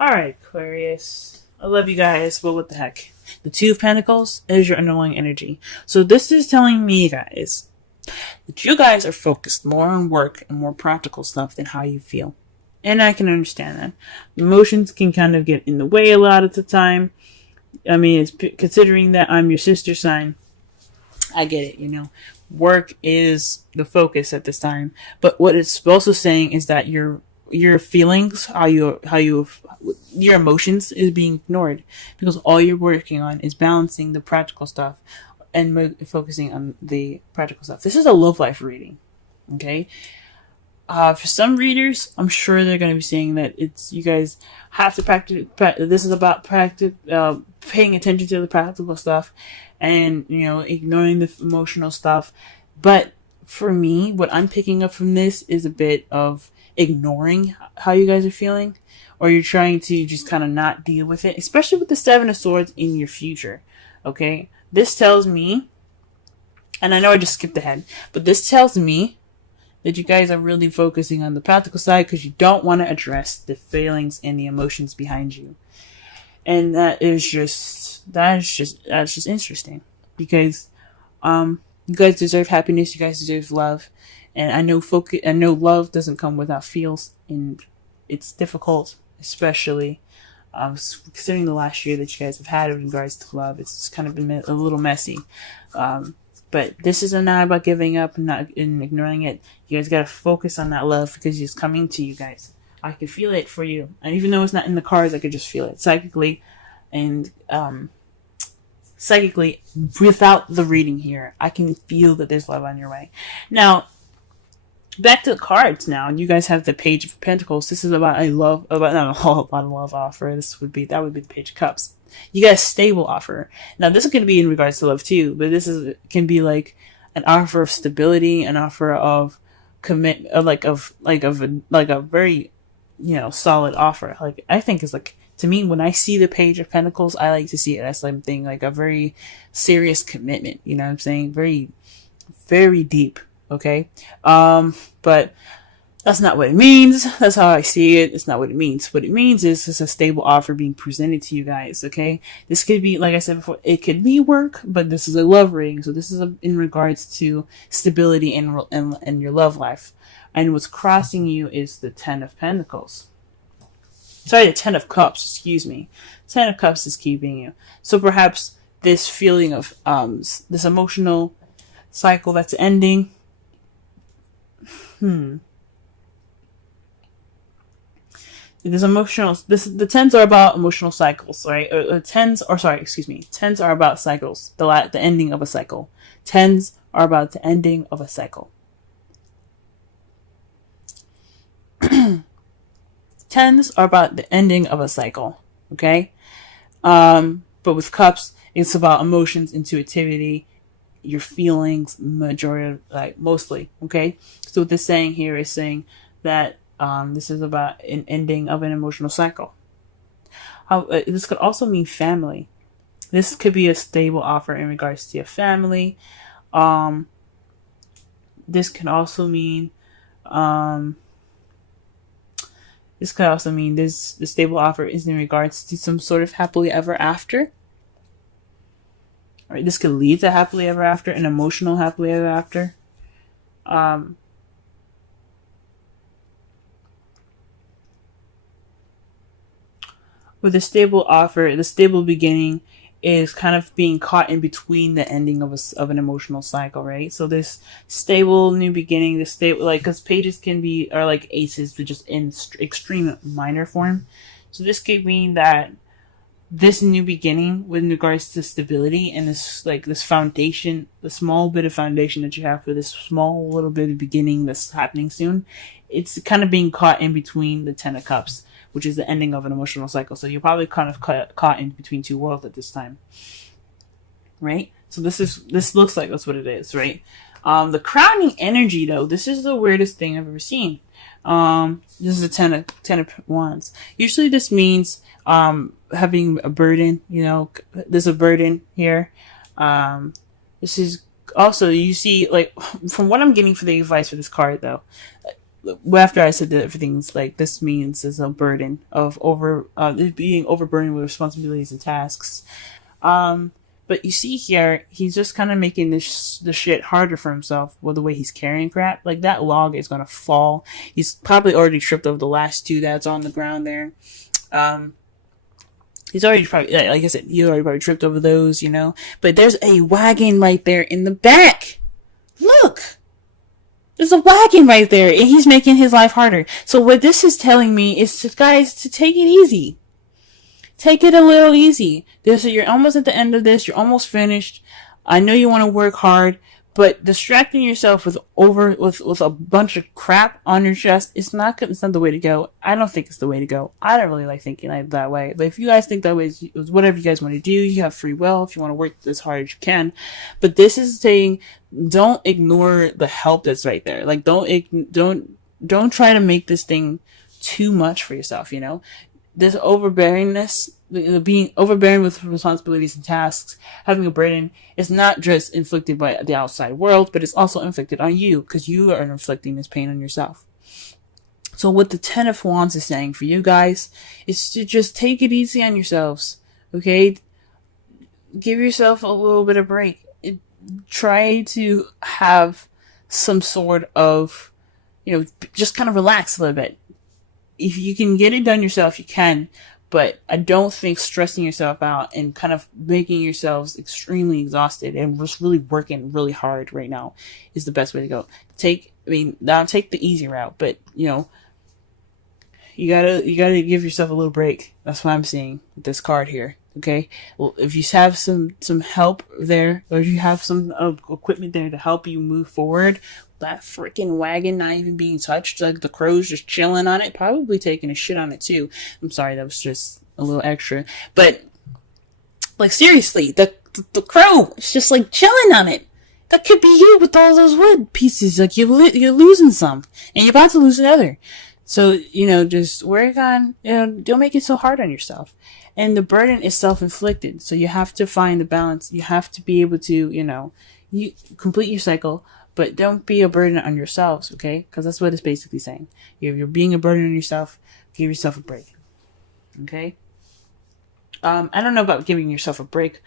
Alright, Aquarius. I love you guys, but what the heck? The Two of Pentacles is your annoying energy. So this is telling me, guys, that you guys are focused more on work and more practical stuff than how you feel. And I can understand that. Emotions can kind of get in the way a lot of the time. I mean, considering that I'm your sister sign, I get it, you know. Work is the focus at this time. But what it's also saying is that your feelings, your emotions is being ignored because all you're working on is balancing the practical stuff and focusing on the practical stuff. This is a love life reading, okay? For some readers, I'm sure they're going to be saying that you guys have to practice. This is about paying attention to the practical stuff, and ignoring the emotional stuff. But for me, what I'm picking up from this is a bit of ignoring how you guys are feeling, or you're trying to just kind of not deal with it, especially with the Seven of Swords in your future. Okay, this tells me, and I know I just skipped ahead, but this tells me that you guys are really focusing on the practical side because you don't want to address the feelings and the emotions behind you. And that's just interesting because you guys deserve happiness, you guys deserve love, and I know love doesn't come without feels, and it's difficult, especially considering the last year that you guys have had in regards to love. It's kind of been a little messy. But this is not about giving up and ignoring it. You guys gotta focus on that love because it's coming to you guys. I can feel it for you. And even though it's not in the cards, I could just feel it psychically. And psychically, without the reading here, I can feel that there's love on your way. Now, back to the cards now. You guys have the Page of Pentacles. This is about not a whole lot of love offer. That would be the Page of Cups. You got a stable offer. Now this is going to be in regards to love too, but can be like an offer of stability, an offer of like a very, solid offer. Like, I think is like, to me, when I see the Page of Pentacles, I like to see it as something like a very serious commitment. You know what I'm saying? Very, very deep. Okay. But that's not what it means. That's how I see it. It's not what it means. What it means is it's a stable offer being presented to you guys. Okay. This could be, like I said before, it could be work, but this is a love reading. So this is in regards to stability and your love life. And what's crossing you is the Ten of Pentacles. Sorry, the Ten of Cups, excuse me. Ten of Cups is keeping you. So perhaps this feeling of, this emotional cycle that's ending. The tens are about emotional cycles, right? Tens are about cycles. The ending of a cycle. Tens are about the ending of a cycle. Tens are about the ending of a cycle. Okay? But with cups, it's about emotions, intuitivity, your feelings, mostly. Okay? So what this saying here is saying that this is about an ending of an emotional cycle. This could also mean family. This could be a stable offer in regards to your family. This can also mean the stable offer is in regards to some sort of happily ever after. All right, this could lead to happily ever after, an emotional happily ever after. With a stable offer, the stable beginning is kind of being caught in between the ending of an emotional cycle, right? So this stable new beginning, because pages are like aces, but just in extreme minor form. So this could mean that this new beginning with regards to stability and this foundation, the small bit of foundation that you have for this small little bit of beginning that's happening soon, it's kind of being caught in between the Ten of Cups, which is the ending of an emotional cycle. So you're probably kind of caught in between two worlds at this time, right? So this looks like that's what it is, right? The crowning energy, though, this is the weirdest thing I've ever seen. This is a ten of Wands. Usually this means having a burden. There's a burden here. This is also, you see, like, from what I'm getting for the advice for this card, though, after I said that everything's like this means is a burden of being overburdened with responsibilities and tasks. But you see here, he's just kind of making the shit harder for himself with the way he's carrying crap. Like, that log is gonna fall. He's probably already tripped over the last two that's on the ground there. He's already probably, like I said, you already probably tripped over those, you know. But there's a wagon right there in the back. Look! There's a wagon right there, and he's making his life harder. So what this is telling me is, guys, to take it easy. Take it a little easy. You're almost at the end of this. You're almost finished. I know you want to work hard, but distracting yourself with a bunch of crap on your chest, it's not the way to go. I don't think it's the way to go. I don't really like thinking like that way. But if you guys think that way, it's whatever you guys want to do. You have free will if you want to work as hard as you can. But this is saying, don't ignore the help that's right there. Like, don't try to make this thing too much for yourself, you know? This overbearingness, being overbearing with responsibilities and tasks, having a burden, is not just inflicted by the outside world, but it's also inflicted on you, because you are inflicting this pain on yourself. So what the Ten of Wands is saying for you guys is to just take it easy on yourselves, okay? Give yourself a little bit of break. Try to have some sort of, just kind of relax a little bit. If you can get it done yourself, you can, but I don't think stressing yourself out and kind of making yourselves extremely exhausted and just really working really hard right now is the best way to go. Take the easy route, but you gotta give yourself a little break. That's what I'm seeing with this card here. Okay, well, if you have some help there, or you have some equipment there to help you move forward, that freaking wagon not even being touched, like the crow's just chilling on it, probably taking a shit on it too. I'm sorry, that was just a little extra, but like seriously, the crow is just like chilling on it. That could be you with all those wood pieces. Like you're losing some, and you're about to lose another. So just work on don't make it so hard on yourself. And the burden is self-inflicted. So you have to find the balance. You have to be able to, you complete your cycle, but don't be a burden on yourselves, okay? Because that's what it's basically saying. If you're being a burden on yourself, give yourself a break, okay? I don't know about giving yourself a break.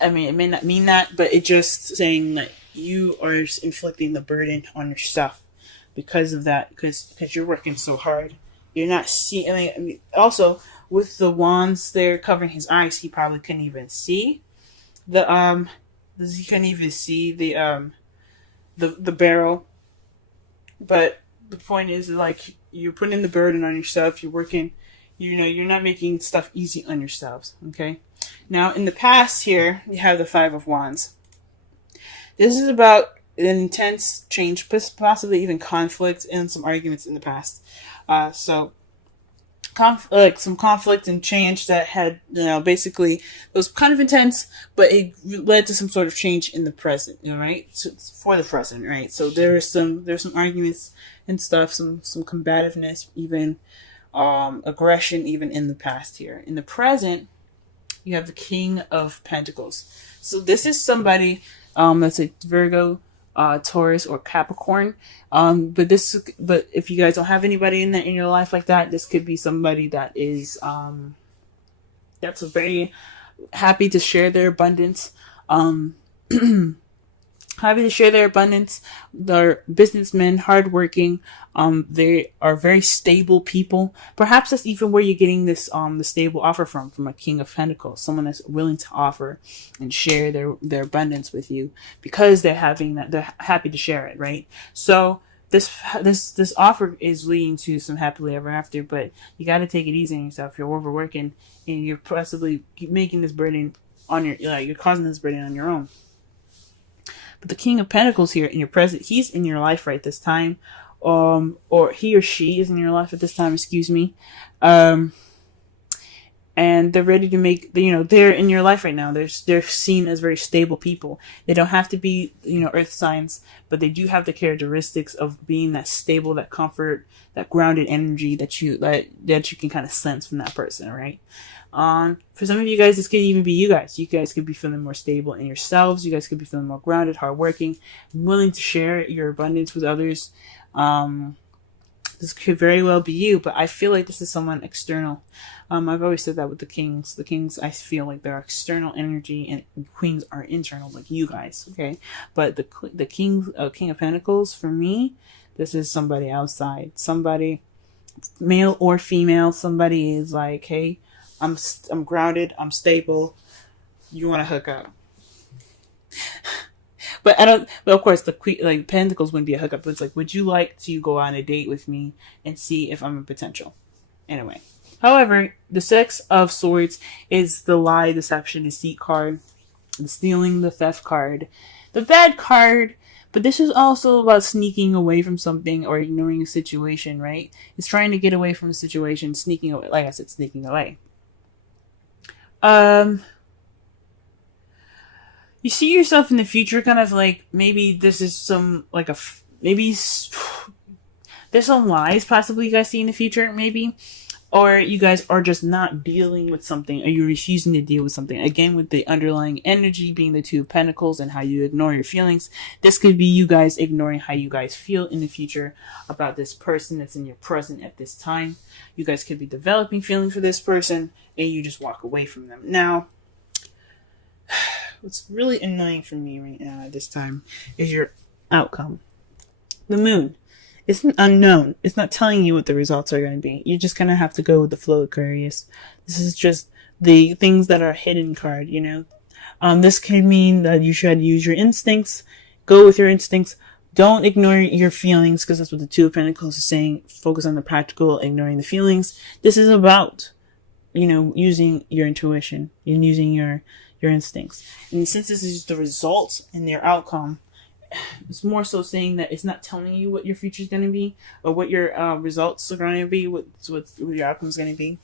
I mean, it may not mean that, but it's just saying that you are inflicting the burden on yourself because of that, because you're working so hard. You're not seeing, I mean, also, with the wands there covering his eyes, he probably couldn't even see the barrel. But the point is, like, you're putting the burden on yourself. You're working, you're not making stuff easy on yourselves. Okay. Now, in the past here, you have the Five of Wands. This is about an intense change, possibly even conflict and some arguments in the past. Some conflict and change that had, basically it was kind of intense, but it led to some sort of change in the present, right? So, for the present, right? So there's some arguments and stuff, some combativeness, even aggression, even in the past here. In the present, you have the King of Pentacles. So this is somebody that's a Virgo, Taurus, or Capricorn. But if you guys don't have anybody in your life like that, this could be somebody that is that's very happy to share their abundance. Happy to share their abundance. They're businessmen, hardworking. They are very stable people. Perhaps that's even where you're getting this the stable offer from a King of Pentacles, someone that's willing to offer and share their abundance with you because they're happy to share it, right? So this offer is leading to some happily ever after, but you got to take it easy on yourself. You're overworking and you're possibly making this burden on you're causing this burden on your own. But the King of Pentacles here in your present, he's in your life right this time. Or he or she is in your life at this time, excuse me. And they're ready to make, they're in your life right now. They're seen as very stable people. They don't have to be, earth signs, but they do have the characteristics of being that stable, that comfort, that grounded energy that you can kind of sense from that person, right? For some of you guys, this could even be you guys. You guys could be feeling more stable in yourselves. You guys could be feeling more grounded, hardworking, willing to share your abundance with others. This could very well be you, but I feel like this is someone external. I've always said that with the kings. The kings, I feel like they're external energy, and queens are internal, like you guys. Okay, but the king of Pentacles, for me, this is somebody outside, somebody male or female. Somebody is like, hey, I'm grounded, I'm stable. You want to hook up? But I don't. But of course, the queen, like Pentacles, wouldn't be a hookup. But it's like, would you like to go on a date with me and see if I'm a potential? Anyway, however, the Six of Swords is the lie, deception, deceit card, the stealing, the theft card, the bad card. But this is also about sneaking away from something or ignoring a situation, right? It's trying to get away from a situation, sneaking away. Like I said, sneaking away. You see yourself in the future, kind of like maybe this is some like maybe there's some lies possibly you guys see in the future, maybe, or you guys are just not dealing with something, or you're refusing to deal with something. Again, with the underlying energy being the Two of Pentacles and how you ignore your feelings, this could be you guys ignoring how you guys feel in the future about this person that's in your present at this time. You guys could be developing feelings for this person, and you just walk away from them. Now, what's really annoying for me right now at this time is your outcome. The moon. It's an unknown. It's not telling you what the results are going to be. You're just going to have to go with the flow, Aquarius. This is just the things that are hidden card, you know. This could mean that you should use your instincts. Go with your instincts. Don't ignore your feelings, because that's what the Two of Pentacles is saying. Focus on the practical, ignoring the feelings. This is about, you know, using your intuition and using your instincts. And since this is the result and their outcome, it's more so saying that it's not telling you what your future is going to be, or what your results are going to be, what your outcome is going to be,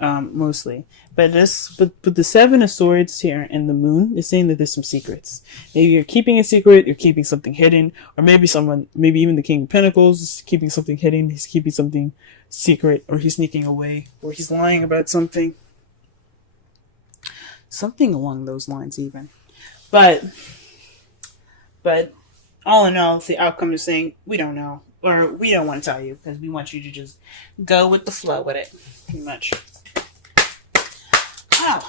mostly. But the Seven of Swords here and the Moon is saying that there's some secrets. Maybe you're keeping a secret, you're keeping something hidden, or maybe even the King of Pentacles is keeping something hidden, he's keeping something secret, or he's sneaking away, or he's lying about something. Something along those lines even. But all in all, the outcome is saying, we don't know. Or we don't want to tell you, because we want you to just go with the flow with it. Pretty much. Wow.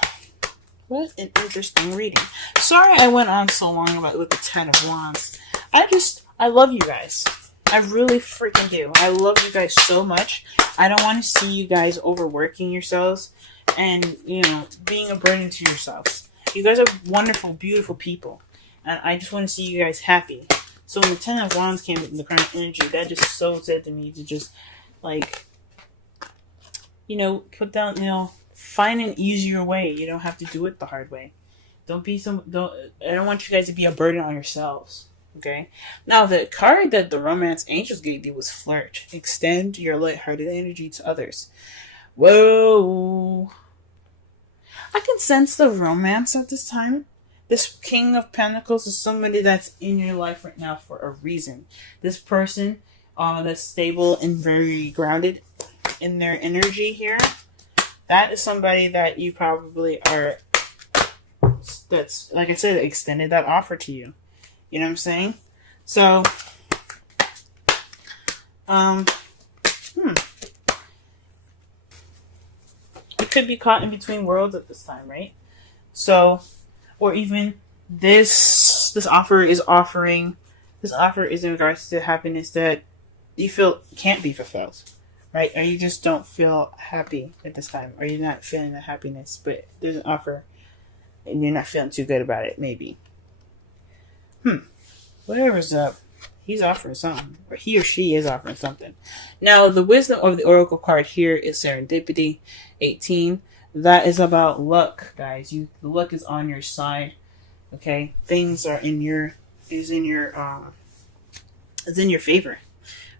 What an interesting reading. Sorry I went on so long with the Ten of Wands. I love you guys. I really freaking do. I love you guys so much. I don't want to see you guys overworking yourselves and, you know, being a burden to yourselves. You guys are wonderful, beautiful people. And I just want to see you guys happy. So when the Ten of Wands came in the current energy, that just so said to me to just, like, you know, put down, you know, find an easier way. You don't have to do it the hard way. I don't want you guys to be a burden on yourselves. Okay? Now, the card that the Romance Angels gave you was Flirt. Extend your lighthearted energy to others. Whoa. I can sense the romance at this time. This King of Pentacles is somebody that's in your life right now for a reason. This person that's stable and very grounded in their energy here, that is somebody that you probably are, that's, like I said, extended that offer to you. You know what I'm saying? So, you could be caught in between worlds at this time, right? So, or even this offer is in regards to happiness that you feel can't be fulfilled, right? Or you just don't feel happy at this time, or you're not feeling the happiness, but there's an offer and you're not feeling too good about it, maybe. Whatever's up, he's offering something, or he or she is offering something. Now, the wisdom of the Oracle card here is Serendipity 18. That is about luck, guys. The luck is on your side. Okay, things are in your favor.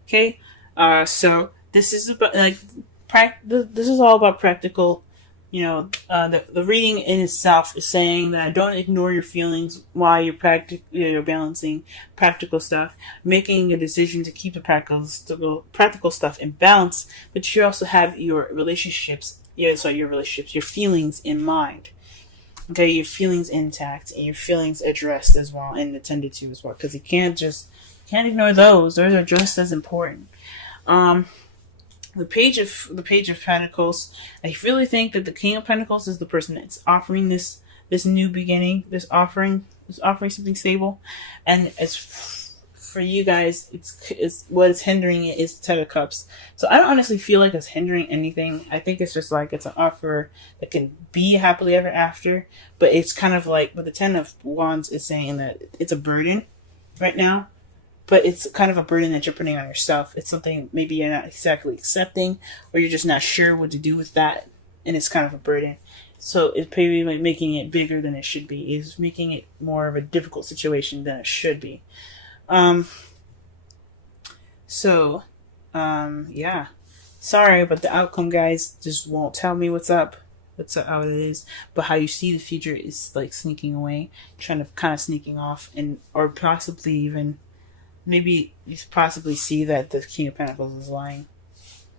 Okay, so this is about this is all about practical. You know, the reading in itself is saying that don't ignore your feelings while you're balancing practical stuff, making a decision to keep the practical stuff in balance, but you also have your relationships. Your feelings in mind. Okay, your feelings intact and your feelings addressed as well and attended to as well. Because you can't ignore those. Those are just as important. Um, the Page of Pentacles. I really think that the King of Pentacles is the person that's offering this new beginning, this offering something stable, and as for you guys, it's what is hindering it is the Ten of Cups. So I don't honestly feel like it's hindering anything. I think it's just like it's an offer that can be happily ever after, but it's kind of like, but the Ten of Wands is saying that it's a burden right now. But it's kind of a burden that you're putting on yourself. It's something maybe you're not exactly accepting, or you're just not sure what to do with that, and it's kind of a burden. So it's maybe like making it bigger than it should be. It's making it more of a difficult situation than it should be. Yeah. Sorry, but the outcome, guys, just won't tell me what's up. How it is, but how you see the future is like sneaking away, trying to kind of sneaking off, and or possibly even. Maybe you possibly see that the King of Pentacles is lying.